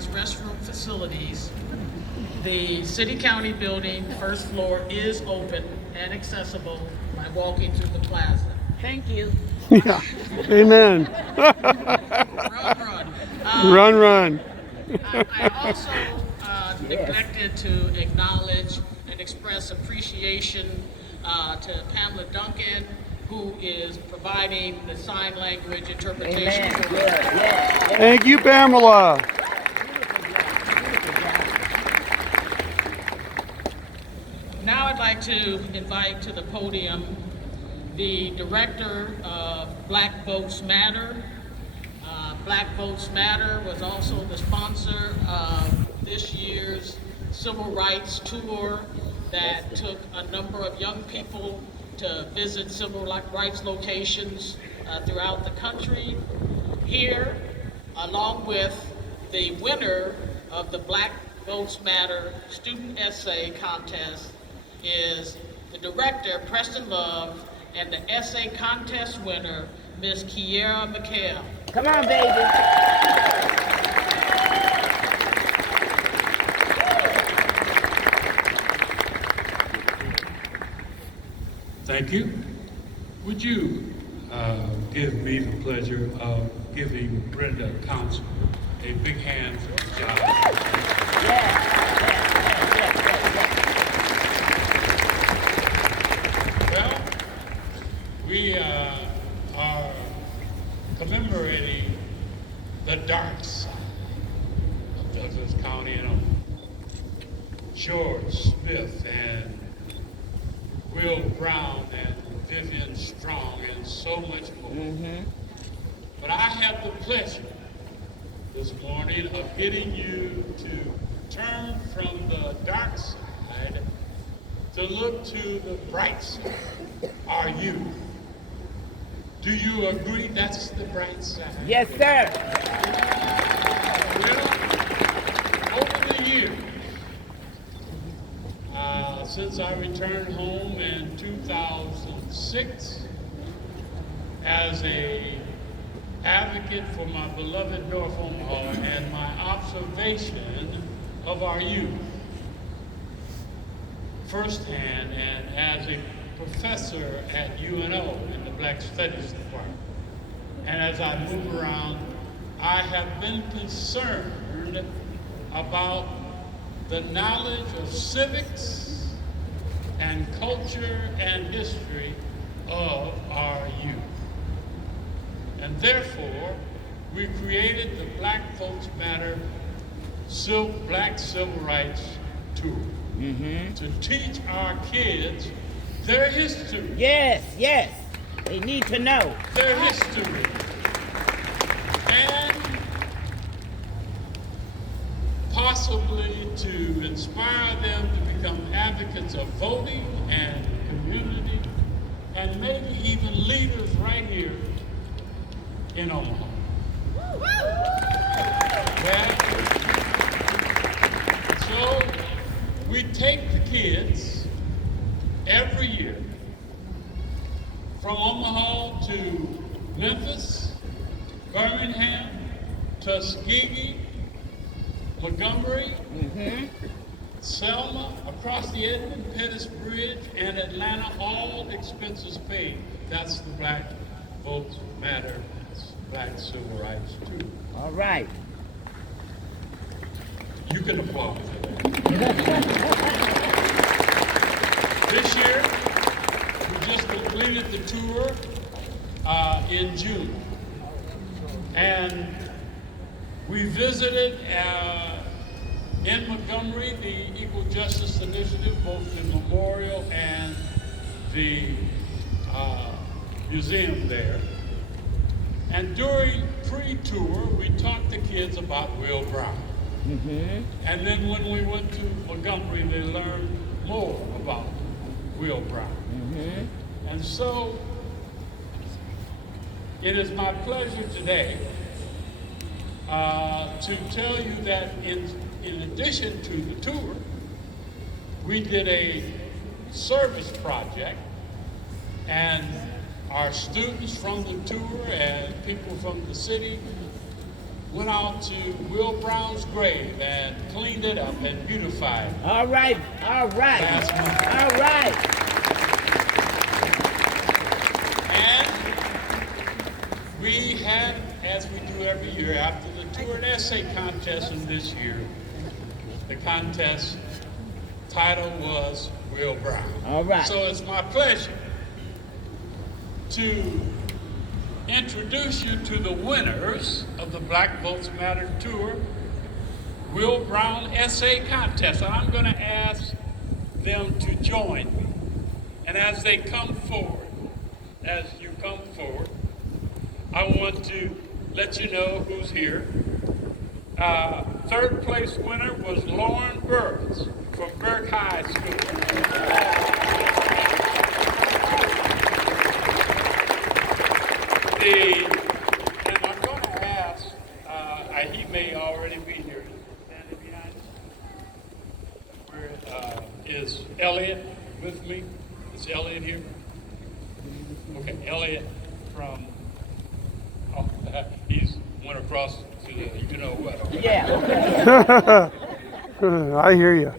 restroom facilities. The city-county building, first floor, is open and accessible by walking through the plaza. Thank you. Yeah. Amen. Run, run. Run, run. I also neglected to acknowledge and express appreciation to Pamela Duncan, who is providing the sign language interpretation. Amen. Good. Yes. Thank you, Pamela. Now I'd like to invite to the podium the director of Black Votes Matter. Black Votes Matter was also the sponsor of this year's Civil Rights Tour that took a number of young people to visit civil rights locations throughout the country. Here, along with the winner of the Black Votes Matter Student Essay Contest, is the director, Preston Love, and the essay contest winner, Miss Kiera McHale. Come on, baby. Thank you. Would you give me the pleasure of giving Brenda Council a big hand for the job? Well, we are commemorating the dark side of Douglas County and Omaha. George Smith and Will Brown and Vivian Strong and so much more. But I have the pleasure this morning of getting you to turn from the dark side to look to the bright side, our youth. Do you agree that's the bright side? Yes, sir. Well, over the years, since I returned home in 2006 as a advocate for my beloved North Omaha and my observation of our youth firsthand and as a professor at UNO in the Black Studies Department. And as I move around, I have been concerned about the knowledge of civics and culture and history of our youth. And therefore, we created the Black Votes Matter Black Civil Rights Tour to teach our kids their history. Yes, yes. They need to know. Their history. And possibly to inspire them to become advocates of voting and community and maybe even leaders right here in Omaha. So we take the kids every year from Omaha to Memphis, Birmingham, Tuskegee, Montgomery, Selma, across the Edmund Pettus Bridge, and Atlanta, all expenses paid. That's the Black Votes Matter Black Civil Rights Tour. All right. You can applaud for that. This year, we just completed the tour in June. And we visited in Montgomery the Equal Justice Initiative, both the memorial and the museum there. And during pre-tour, we talked to kids about Will Brown. And then when we went to Montgomery, they learned more about Will Brown. And so, it is my pleasure today to tell you that in addition to the tour, we did a service project, and our students from the tour and people from the city went out to Will Brown's grave and cleaned it up and beautified it. All right, all right, Last month. all right. And we had, as we do every year, after the tour and essay contest in this year, the contest title was Will Brown. All right. So it's my pleasure to introduce you to the winners of the Black Votes Matter Tour Will Brown Essay Contest. And I'm going to ask them to join me. And as they come forward, I want to let you know who's here. Third place winner was Lauren Burris from Burke High School. And I'm going to ask, he may already be here. Standing behind us. Where is Elliot with me? Is Elliot here? Okay, Elliot from, he's went across to the, you know what. Yeah. I hear you.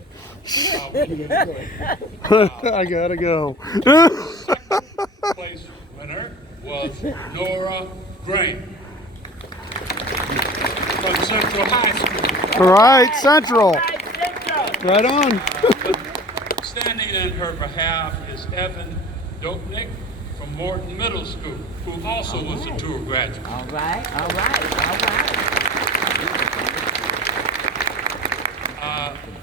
I gotta go. Second place winner was Nora Graham from Central High School. All right, Central. Right, Central. Right on. Standing in her behalf is Evan Doknick from Morton Middle School, who also was a tour graduate. All right, all right, all right.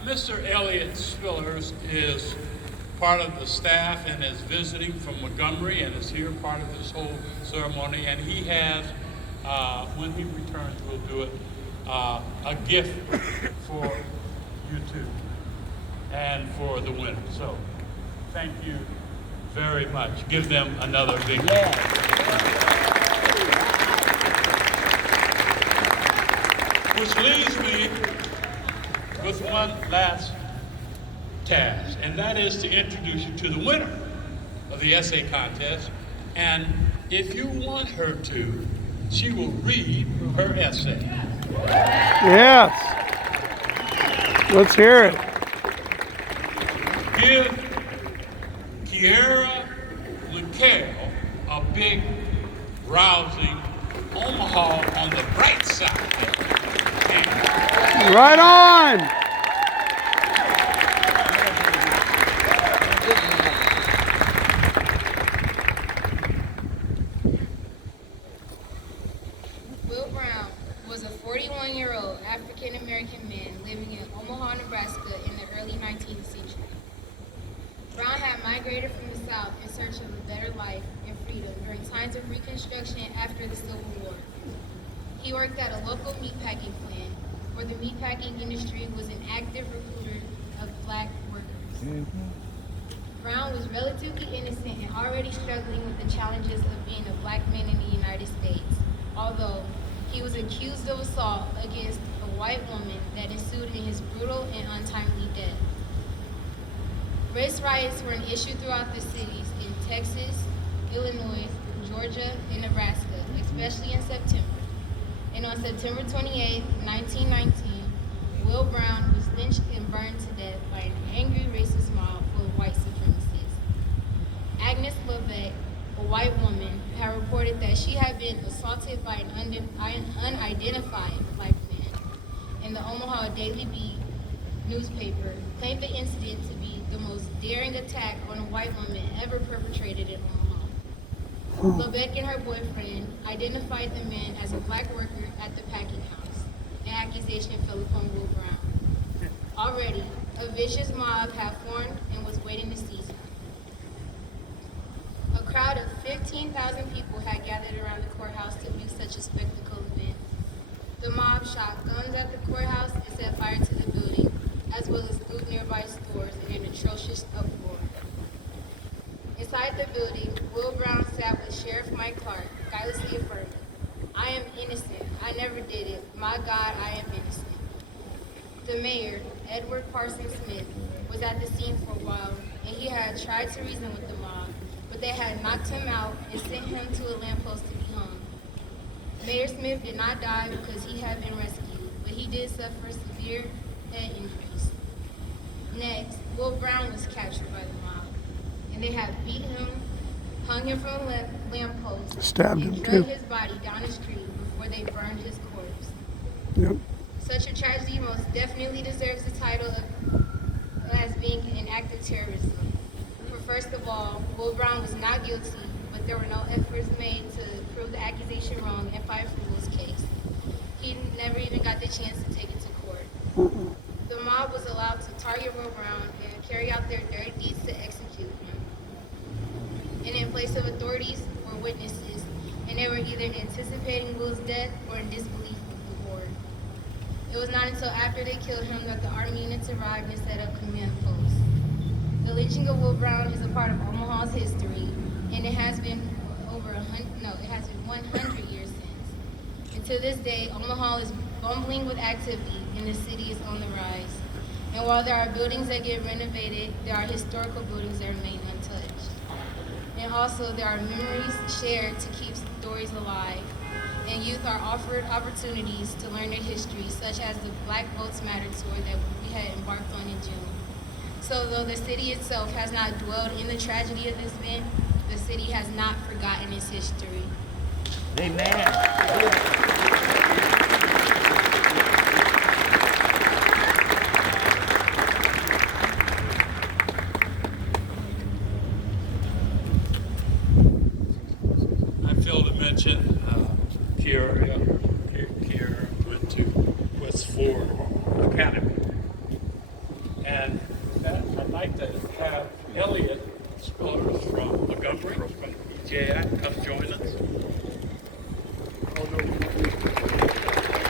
Mr. Elliot Spillers is part of the staff and is visiting from Montgomery and is here part of this whole ceremony. And he has, when he returns, we'll do it, a gift for you two and for the winner. So thank you very much. Give them another big Yeah. Which leaves me with one last task, and that is to introduce you to the winner of the essay contest. And if you want her to, she will read her essay. Yes. Let's hear it. Give Kiera LeCale a big, rousing Omaha on the bright side. Right on. Will Brown was a 41-year-old African-American man living in Omaha, Nebraska in the early 19th century. Brown had migrated from the South in search of a better life and freedom during times of Reconstruction after the Civil War. He worked at a local meatpacking plant where the meatpacking industry was an active recruiter of black workers. Brown was relatively innocent and already struggling with the challenges of being a black man in the United States, although he was accused of assault against a white woman that ensued in his brutal and untimely death. Race riots were an issue throughout the cities in Texas, Illinois, Georgia, and Nebraska, especially in September. And on September 28, 1919, Will Brown was lynched and burned to death by an angry racist mob full of white supremacists. Agnes Lovett, a white woman, had reported that she had been assaulted by an unidentified black man, and the Omaha Daily Beat newspaper claimed the incident to be the most daring attack on a white woman ever perpetrated in Omaha. Lovett and her boyfriend identified the man as a black worker at the packing house. The accusation fell upon Will Brown. Already, a vicious mob had formed and was waiting to seize him. A crowd of 15,000 people had gathered around the courthouse to view such a spectacle event. The mob shot guns at the courthouse and set fire to the building, as well as looted nearby stores in an atrocious uproar. Inside the building, Will Brown sat with Sheriff Mike Clark, guilelessly affirming, "I am innocent. I never did it. My God, I am innocent." The mayor, Edward Parson Smith, was at the scene for a while, and he had tried to reason with the mob, but they had knocked him out and sent him to a lamppost to be hung. Mayor Smith did not die because he had been rescued, but he did suffer severe head injuries. Next, Will Brown was captured by the mob, and they had beat him, hung him from a lamppost, Stabbed him and too. dragged his body down the street before they burned his corpse. Yep. Such a tragedy most definitely deserves the title of as being an act of terrorism. For first of all, Will Brown was not guilty, but there were no efforts made to prove the accusation wrong and fight for Will's case. He never even got the chance to take it to court. The mob was allowed to target Will Brown and carry out their dirty deeds to execute him. And in place of authorities were witnesses, and they were either anticipating Will's death or in disbelief of the war. It was not until after they killed him that the army units arrived and set up command posts. The lynching of Will Brown is a part of Omaha's history, and it has been 100 years since. And to this day, Omaha is bumbling with activity, and the city is on the rise. And while there are buildings that get renovated, there are historical buildings that remain untouched. And also, there are memories shared to keep stories alive. And youth are offered opportunities to learn their history, such as the Black Votes Matter tour that we had embarked on in June. So though the city itself has not dwelled in the tragedy of this event, the city has not forgotten its history. Amen. I failed to mention, Kiara went to West Ford Academy.